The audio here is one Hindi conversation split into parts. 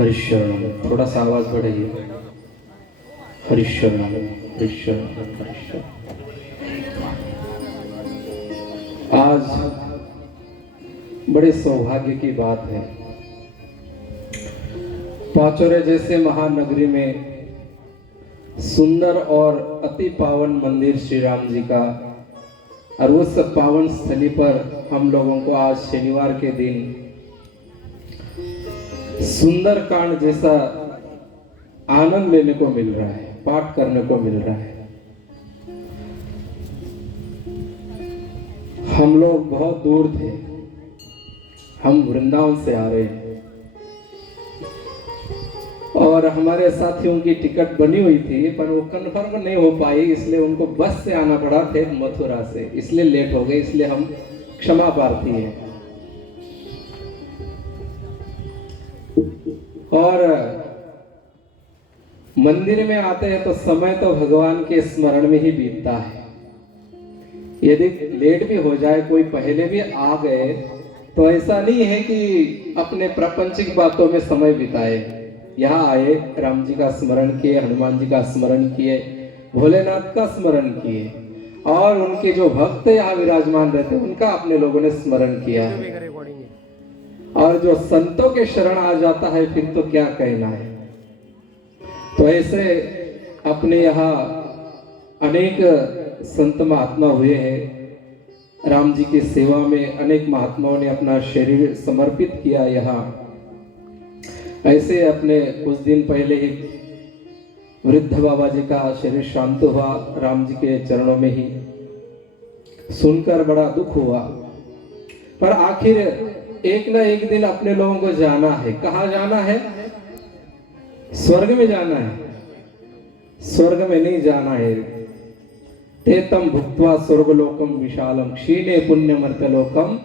हरिशरण, थोड़ा सा आवाज बढ़ाइए। हरिशरण हरिशरण हरिशरण। आज बड़े सौभाग्य की बात है, पाचौरे जैसे महानगरी में सुंदर और अति पावन मंदिर श्री राम जी का, और उस पावन स्थली पर हम लोगों को आज शनिवार के दिन सुंदर कांड जैसा आनंद लेने को मिल रहा है, पाठ करने को मिल रहा है। हम लोग बहुत दूर थे, हम वृंदावन से आ रहे हैं और हमारे साथियों की टिकट बनी हुई थी पर वो कंफर्म नहीं हो पाई, इसलिए उनको बस से आना पड़ा थे मथुरा से, इसलिए लेट हो गए, इसलिए हम क्षमा प्रार्थी हैं। और मंदिर में आते हैं तो समय तो भगवान के स्मरण में ही बीतता है। यदि लेट भी हो जाए, कोई पहले भी आ गए, तो ऐसा नहीं है कि अपने प्रापंचिक बातों में समय बिताए। यहाँ आए, राम जी का स्मरण किए, हनुमान जी का स्मरण किए, भोलेनाथ का स्मरण किए, और उनके जो भक्त यहाँ विराजमान रहते हैं उनका अपने लोगों ने स्मरण किया है। और जो संतों के शरण आ जाता है फिर तो क्या कहना है। तो ऐसे अपने यहाँ अनेक संत महात्मा हुए हैं, राम जी की सेवा में अनेक महात्माओं ने अपना शरीर समर्पित किया। यहाँ ऐसे अपने कुछ दिन पहले ही वृद्ध बाबा जी का शरीर शांत हुआ, राम जी के चरणों में ही, सुनकर बड़ा दुख हुआ। पर आखिर एक ना एक दिन अपने लोगों को जाना है। कहाँ जाना है? स्वर्ग में जाना है। स्वर्ग में नहीं जाना है। तेतम भुक्त्वा स्वर्गलोकम विशालम क्षीणे पुण्यमर्त्यलोकम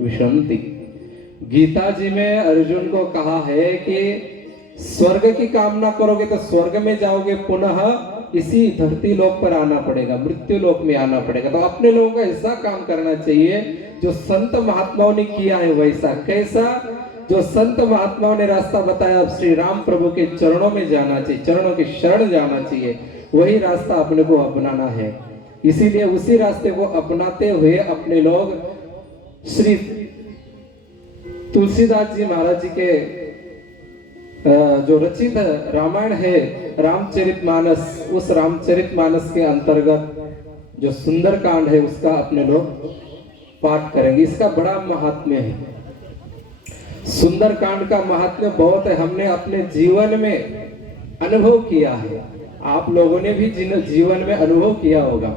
विशंति। गीता जी में अर्जुन को कहा है कि स्वर्ग की कामना करोगे तो स्वर्ग में जाओगे, पुनः इसी धरती लोक पर आना पड़ेगा, मृत्यु लोक में आना पड़ेगा। तो अपने लोगों को ऐसा काम करना चाहिए जो संत महात्माओं ने किया है वैसा। कैसा? जो संत महात्माओं ने रास्ता बताया, अब श्री राम प्रभु के चरणों में जाना चाहिए, चरणों की शरण जाना चाहिए, वही रास्ता अपने को अपनाना है। इसीलिए उसी रास्ते को अपनाते हुए अपने लोग श्री तुलसीदास जी महाराज जी के जो रचित रामायण है रामचरितमानस, उस रामचरितमानस के अंतर्गत जो सुंदर कांड है उसका अपने लोग पाठ करेंगे। इसका बड़ा महात्म्य है। सुंदर कांड का महात्म्य बहुत है, हमने अपने जीवन में अनुभव किया है। आप लोगों ने भी जीवन में अनुभव किया होगा,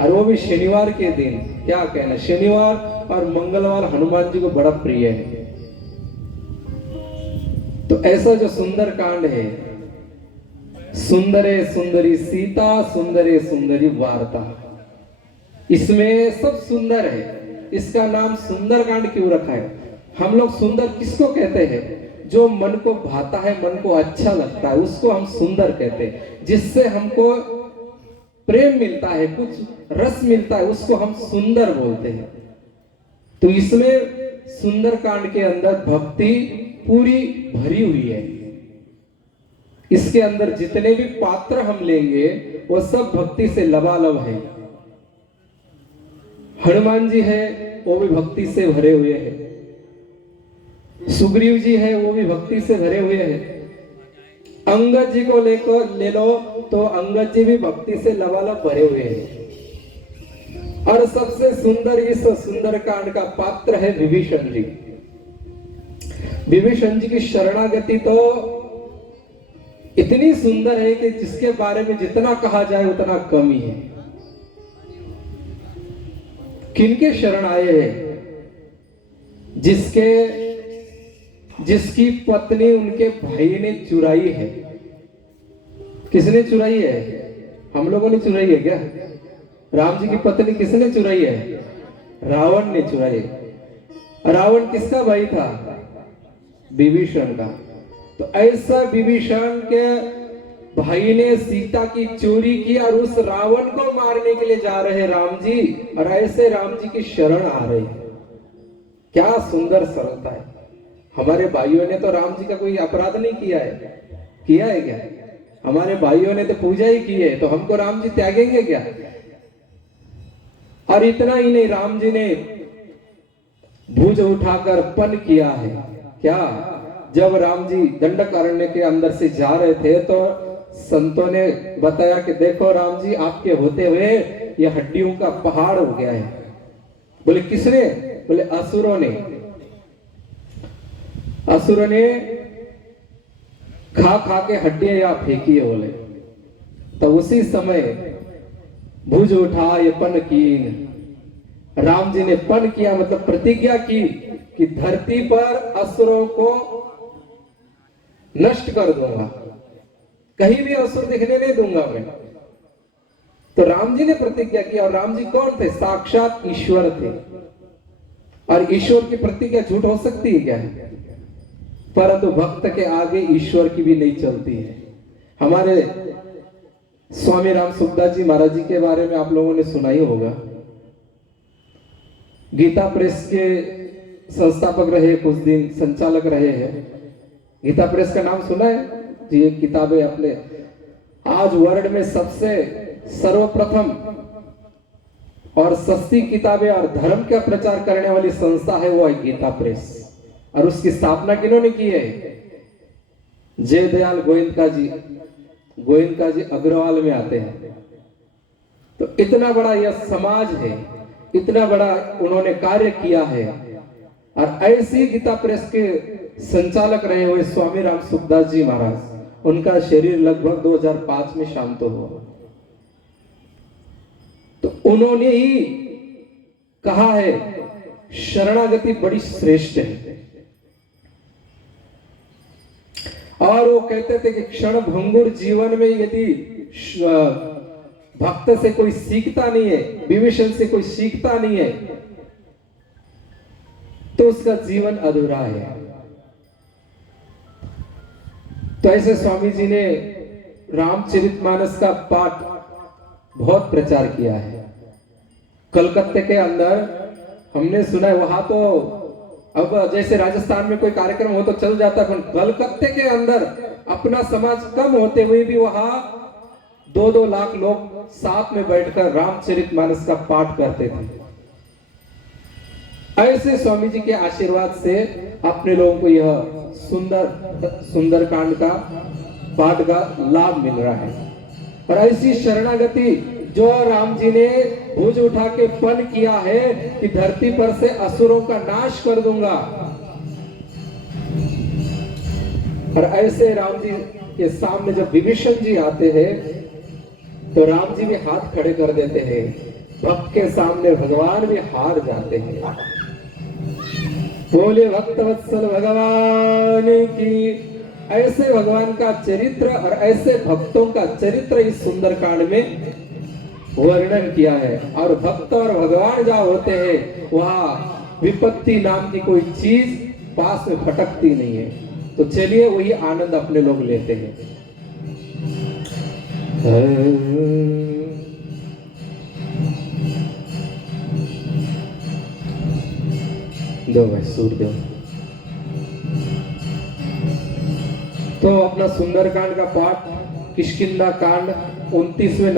और वो भी शनिवार के दिन। क्या कहना, शनिवार और मंगलवार हनुमान जी को बड़ा प्रिय है। तो ऐसा जो सुंदर कांड है, सुंदरे सुंदरी सीता, सुंदरे सुंदरी वार्ता, इसमें सब सुंदर है। इसका नाम सुंदर कांड क्यों रखा है? हम लोग सुंदर किसको कहते हैं? जो मन को भाता है, मन को अच्छा लगता है, उसको हम सुंदर कहते हैं। जिससे हमको प्रेम मिलता है, कुछ रस मिलता है, उसको हम सुंदर बोलते हैं। तो इसमें सुंदर कांड के अंदर भक्ति पूरी भरी हुई है। इसके अंदर जितने भी पात्र हम लेंगे वो सब भक्ति से लबालब है। हनुमान जी है, वो भी भक्ति से भरे हुए हैं। सुग्रीव जी है, वो भी भक्ति से भरे हुए हैं। अंगद जी को लेकर ले लो तो अंगद जी भी भक्ति से लबालब भरे हुए हैं। और सबसे सुंदर इस सुंदर कांड का पात्र है विभीषण जी। विभीषण जी की शरणागति तो इतनी सुंदर है कि जिसके बारे में जितना कहा जाए उतना कम ही है। किनके शरण आए हैं? जिसकी पत्नी उनके भाई ने चुराई है। किसने चुराई है? हम लोगों ने चुराई है क्या? राम जी की पत्नी किसने चुराई है? रावण ने चुराई। रावण किसका भाई था? विभीषण का। तो ऐसा विभीषण के भाई ने सीता की चोरी की और उस रावण को मारने के लिए जा रहे राम जी, और ऐसे राम जी की शरण आ रही। क्या सुंदर सरलता है। हमारे भाइयों ने तो राम जी का कोई अपराध नहीं किया है क्या? हमारे भाइयों ने तो पूजा ही की है, तो हमको राम जी त्यागेंगे क्या? और इतना ही नहीं, राम जी ने भुज उठाकर पन किया है। क्या? जब राम जी दंडकारण्य के अंदर से जा रहे थे तो संतों ने बताया कि देखो राम जी, आपके होते हुए ये हड्डियों का पहाड़ हो गया है। बोले किसने? बोले असुरों ने। असुरों ने खा खा के हड्डियां या फेंकी है। बोले तो उसी समय भुज उठा ये पन कीन। राम जी ने पन किया, मतलब प्रतिज्ञा की कि धरती पर असुरों को नष्ट कर दूंगा, कहीं भी असुर दिखने नहीं दूंगा मैं। तो राम जी ने प्रतिज्ञा की। और राम जी कौन थे? साक्षात ईश्वर थे। और ईश्वर की प्रतिज्ञा झूठ हो सकती है क्या? परंतु भक्त के आगे ईश्वर की भी नहीं चलती है। हमारे स्वामी राम सुखदास जी महाराज जी के बारे में आप लोगों ने सुना ही होगा। गीता प्रेस के संस्थापक रहे, कुछ दिन संचालक रहे हैं। गीता प्रेस का नाम सुना है जी? ये किताबें अपने आज वर्ल्ड में सबसे सर्वप्रथम और सस्ती किताबें और धर्म का प्रचार करने वाली संस्था है, वो है गीता प्रेस। और उसकी स्थापना किन्होंने की है? जय दयाल गोयनका जी अग्रवाल में आते हैं। तो इतना बड़ा यह समाज है, इतना बड़ा उन्होंने कार्य किया है। और ऐसी गीता प्रेस के संचालक रहे हुए स्वामी राम सुखदास जी महाराज, उनका शरीर लगभग 2005 में शांत हुआ। तो उन्होंने ही कहा है शरणागति बड़ी श्रेष्ठ है। और वो कहते थे कि क्षण भंगुर जीवन में यदि भक्त से कोई सीखता नहीं है, विभीषण से कोई सीखता नहीं है, तो उसका जीवन अधूरा है। तो ऐसे स्वामी जी ने रामचरितमानस का पाठ बहुत प्रचार किया है। कलकत्ते के अंदर हमने सुना है, वहां तो अब जैसे राजस्थान में कोई कार्यक्रम हो तो चल जाता है, कलकत्ते के अंदर अपना समाज कम होते हुए भी वहां 2-2 लाख लोग साथ में बैठकर रामचरितमानस का पाठ करते थे। ऐसे स्वामी जी के आशीर्वाद से अपने लोगों को यह सुंदरकांड का पाठ का लाभ मिल रहा है। और ऐसी शरणागति जो राम जी ने भुज उठा के पन किया है कि धरती पर से असुरों का नाश कर दूंगा। और ऐसे राम जी के सामने जब विभीषण जी आते हैं तो राम जी भी हाथ खड़े कर देते हैं। भक्त के सामने भगवान भी हार जाते हैं। बोले भक्तवत्सल भगवान की। ऐसे भगवान का चरित्र और ऐसे भक्तों का चरित्र इस सुंदरकांड में वर्णन किया है। और भक्त और भगवान जहां होते हैं वहां विपत्ति नाम की कोई चीज पास में फटकती नहीं है। तो चलिए वही आनंद अपने लोग लेते हैं। दो भाई सूर दो। तो अपना सुंदरकांड का पाठ किष्किंधा कांड 29वें